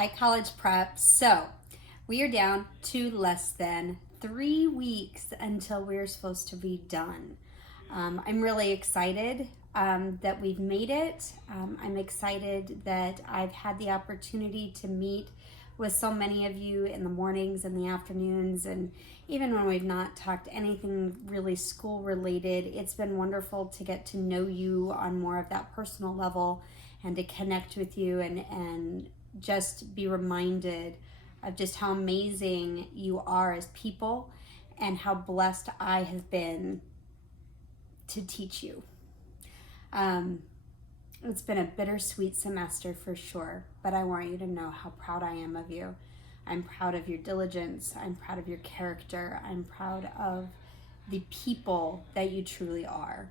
Hi, college prep. So we are down to less than 3 weeks until we're supposed to be done. I'm really excited that we've made it. I'm excited that I've had the opportunity to meet with so many of you in the mornings and the afternoons, and even when we've not talked anything really school related, it's been wonderful to get to know you on more of that personal level and to connect with you and just be reminded of just how amazing you are as people and how blessed I have been to teach you. It's been a bittersweet semester for sure, but I want you to know how proud I am of you. I'm proud of your diligence. I'm proud of your character. I'm proud of the people that you truly are.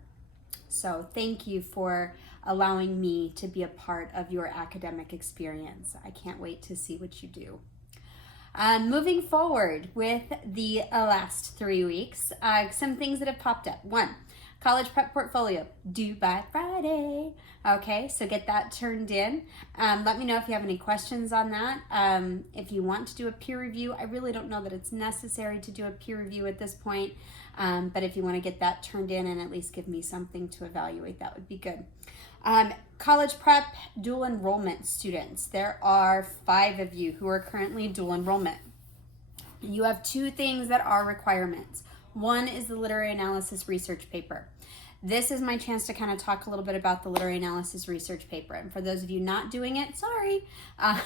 So thank you for allowing me to be a part of your academic experience. I can't wait to see what you do. Moving forward with the last 3 weeks, some things that have popped up. One, college prep portfolio due by Friday. Okay, so get that turned in. Let me know if you have any questions on that. If you want to do a peer review, I really don't know that it's necessary to do a peer review at this point, but if you want to get that turned in and at least give me something to evaluate, that would be good. College prep dual enrollment students. There are 5 of you who are currently dual enrollment. You have 2 things that are requirements. One is the literary analysis research paper. This is my chance to kind of talk a little bit about the literary analysis research paper. And for those of you not doing it, sorry,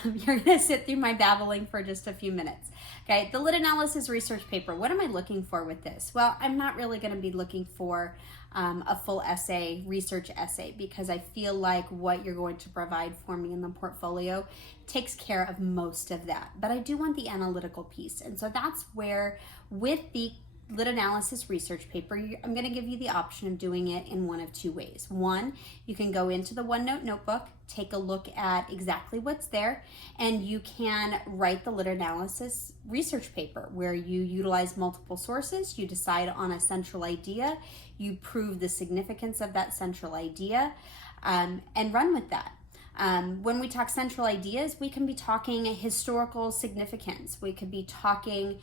you're going to sit through my babbling for just a few minutes. Okay, the lit analysis research paper. What am I looking for with this? Well, I'm not really going to be looking for a full essay, research essay, because I feel like what you're going to provide for me in the portfolio takes care of most of that. But I do want the analytical piece. And so that's where with the lit analysis research paper, I'm going to give you the option of doing it in one of 2 ways. One, you can go into the OneNote notebook, take a look at exactly what's there, and you can write the lit analysis research paper where you utilize multiple sources, you decide on a central idea, you prove the significance of that central idea, and run with that. When we talk central ideas, we can be talking historical significance. We could be talking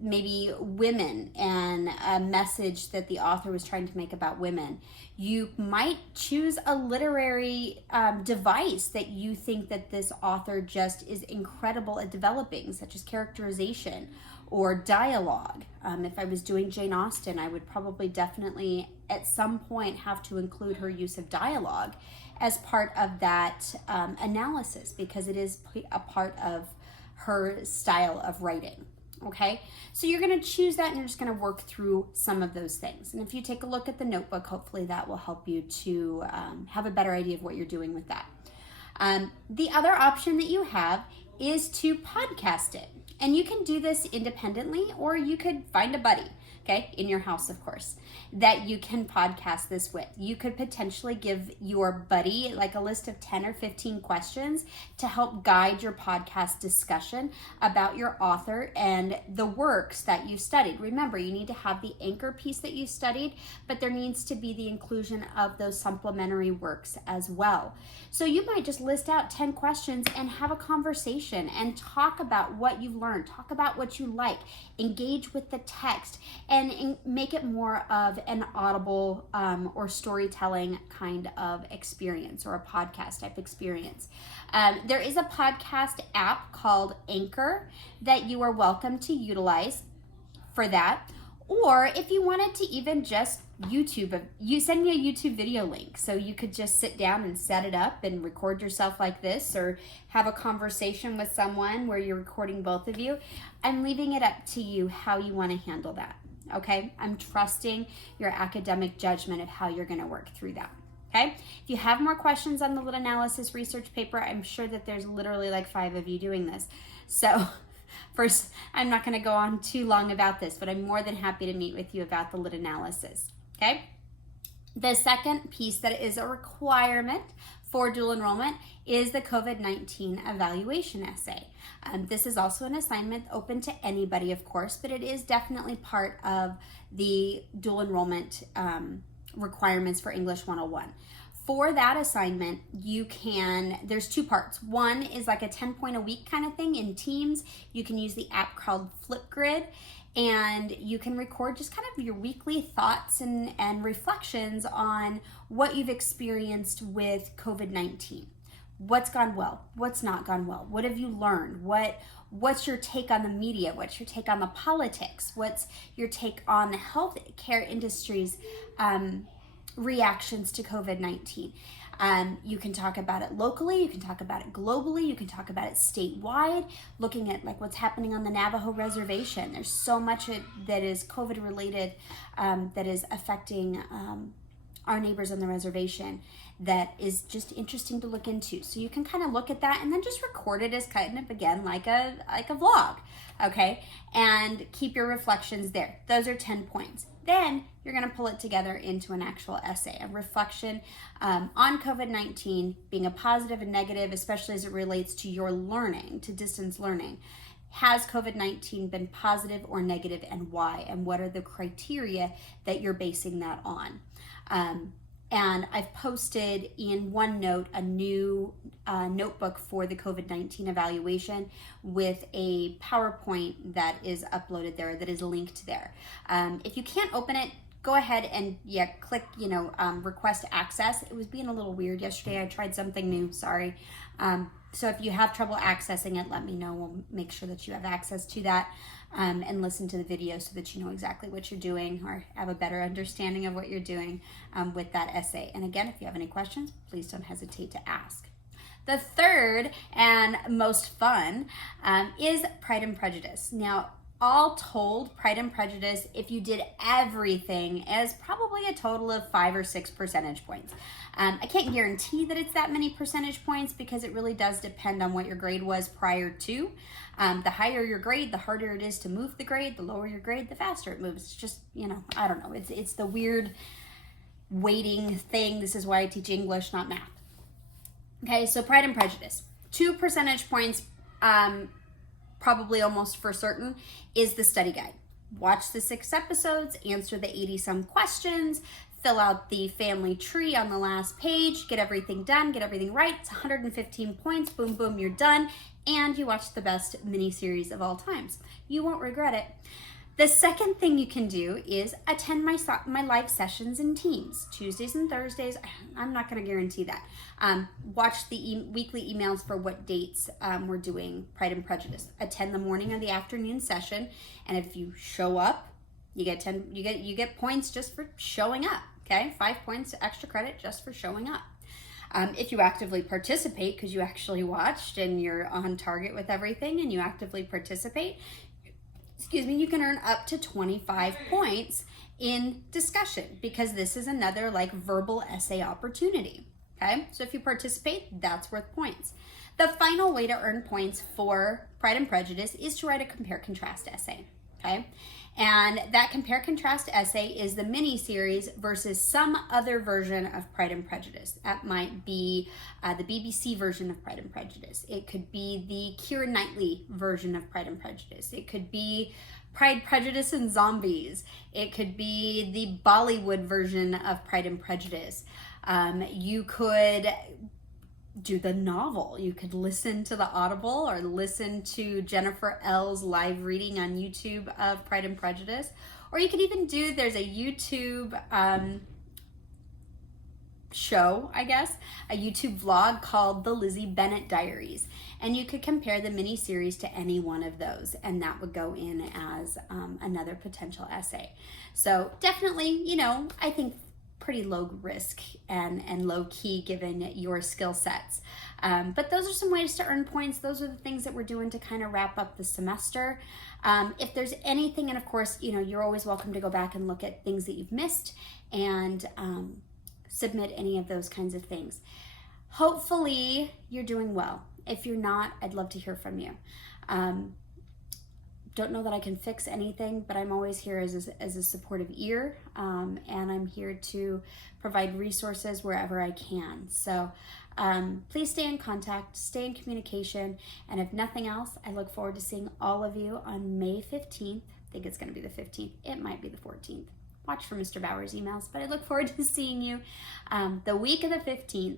maybe women and a message that the author was trying to make about women. You might choose a literary device that you think that this author just is incredible at developing, such as characterization or dialogue. If I was doing Jane Austen, I would probably definitely at some point have to include her use of dialogue as part of that analysis, because it is a part of her style of writing. Okay, so you're going to choose that and you're just going to work through some of those things. And if you take a look at the notebook, hopefully that will help you to have a better idea of what you're doing with that. The other option that you have is to podcast it. And you can do this independently, or you could find a buddy, okay, in your house, of course, that you can podcast this with. You could potentially give your buddy like a list of 10 or 15 questions to help guide your podcast discussion about your author and the works that you studied. Remember, you need to have the anchor piece that you studied, but there needs to be the inclusion of those supplementary works as well. So you might just list out 10 questions and have a conversation and talk about what you've learned, talk about what you like, engage with the text, and make it more of an audible or storytelling kind of experience, or a podcast type experience. There is a podcast app called Anchor that you are welcome to utilize for that. Or if you wanted to even just YouTube, you send me a YouTube video link so you could just sit down and set it up and record yourself like this, or have a conversation with someone where you're recording both of you. I'm leaving it up to you how you want to handle that. Okay, I'm trusting your academic judgment of how you're going to work through that. Okay, if you have more questions on the lit analysis research paper, I'm sure that there's literally like 5 of you doing this. So first, I'm not going to go on too long about this, but I'm more than happy to meet with you about the lit analysis. Okay, the second piece that is a requirement for dual enrollment is the COVID-19 evaluation essay. This is also an assignment open to anybody, of course, but it is definitely part of the dual enrollment requirements for English 101. For that assignment, there's 2 parts. One is like a 10-point a week kind of thing in Teams. You can use the app called Flipgrid, and you can record just kind of your weekly thoughts and reflections on what you've experienced with COVID-19. What's gone well? What's not gone well? What have you learned? What's your take on the media? What's your take on the politics? What's your take on the healthcare industry's reactions to COVID-19? You can talk about it locally, you can talk about it globally, you can talk about it statewide, looking at like what's happening on the Navajo reservation. There's so much that is COVID related that is affecting our neighbors on the reservation that is just interesting to look into. So you can kind of look at that and then just record it as kind of, again, like a vlog, okay? And keep your reflections there. Those are 10 points. Then you're gonna pull it together into an actual essay, a reflection on COVID-19 being a positive and negative, especially as it relates to your learning, to distance learning. Has COVID-19 been positive or negative, and why? And what are the criteria that you're basing that on? And I've posted in OneNote a new notebook for the COVID-19 evaluation with a PowerPoint that is uploaded there, that is linked there. If you can't open it, go ahead and click, request access. It was being a little weird yesterday. I tried something new, sorry. So if you have trouble accessing it, let me know. We'll make sure that you have access to that and listen to the video so that you know exactly what you're doing or have a better understanding of what you're doing with that essay. And again, if you have any questions, please don't hesitate to ask. The third and most fun is Pride and Prejudice. Now, all told, Pride and Prejudice, if you did everything, is probably a total of 5 or 6 percentage points. I can't guarantee that it's that many percentage points because it really does depend on what your grade was prior to. The higher your grade, the harder it is to move the grade. The lower your grade, the faster it moves. It's just, I don't know. It's the weird weighting thing. This is why I teach English, not math. Okay, so Pride and Prejudice. 2 percentage points, probably almost for certain, is the study guide. Watch the 6 episodes, answer the 80-some questions, fill out the family tree on the last page, get everything done, get everything right. It's 115 points, boom, boom, you're done, and you watch the best miniseries of all times. You won't regret it. The second thing you can do is attend my live sessions in Teams, Tuesdays and Thursdays. I'm not going to guarantee that. Watch the weekly emails for what dates we're doing Pride and Prejudice. Attend the morning or the afternoon session, and if you show up, you get you get points just for showing up. Okay, 5 points extra credit just for showing up. If you actively participate because you actually watched and you're on target with everything and you actively participate, you can earn up to 25 points in discussion because this is another like verbal essay opportunity. Okay, so if you participate, that's worth points. The final way to earn points for Pride and Prejudice is to write a compare-contrast essay. Okay, and that compare-contrast essay is the mini-series versus some other version of Pride and Prejudice. That might be the BBC version of Pride and Prejudice. It could be the Keira Knightley version of Pride and Prejudice. It could be Pride, Prejudice, and Zombies. It could be the Bollywood version of Pride and Prejudice. You could do the novel. You could listen to the Audible or listen to Jennifer L's live reading on YouTube of Pride and Prejudice. Or you could even there's a YouTube show, I guess, a YouTube vlog called The Lizzie Bennet Diaries. And you could compare the mini-series to any one of those, and that would go in as another potential essay. So definitely, I think pretty low risk and low key given your skill sets. But those are some ways to earn points. Those are the things that we're doing to kind of wrap up the semester. If there's anything, and of course, you're always welcome to go back and look at things that you've missed and submit any of those kinds of things. Hopefully you're doing well. If you're not, I'd love to hear from you. Don't know that I can fix anything, but I'm always here as a supportive ear, and I'm here to provide resources wherever I can. So please stay in contact, stay in communication, and if nothing else, I look forward to seeing all of you on May 15th. I think it's going to be the 15th. It might be the 14th. watch for Mr. Bauer's emails, but I look forward to seeing you the week of the 15th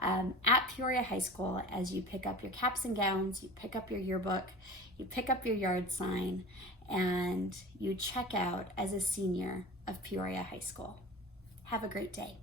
at Peoria High School as you pick up your caps and gowns, you pick up your yearbook, you pick up your yard sign, and you check out as a senior of Peoria High School. Have a great day.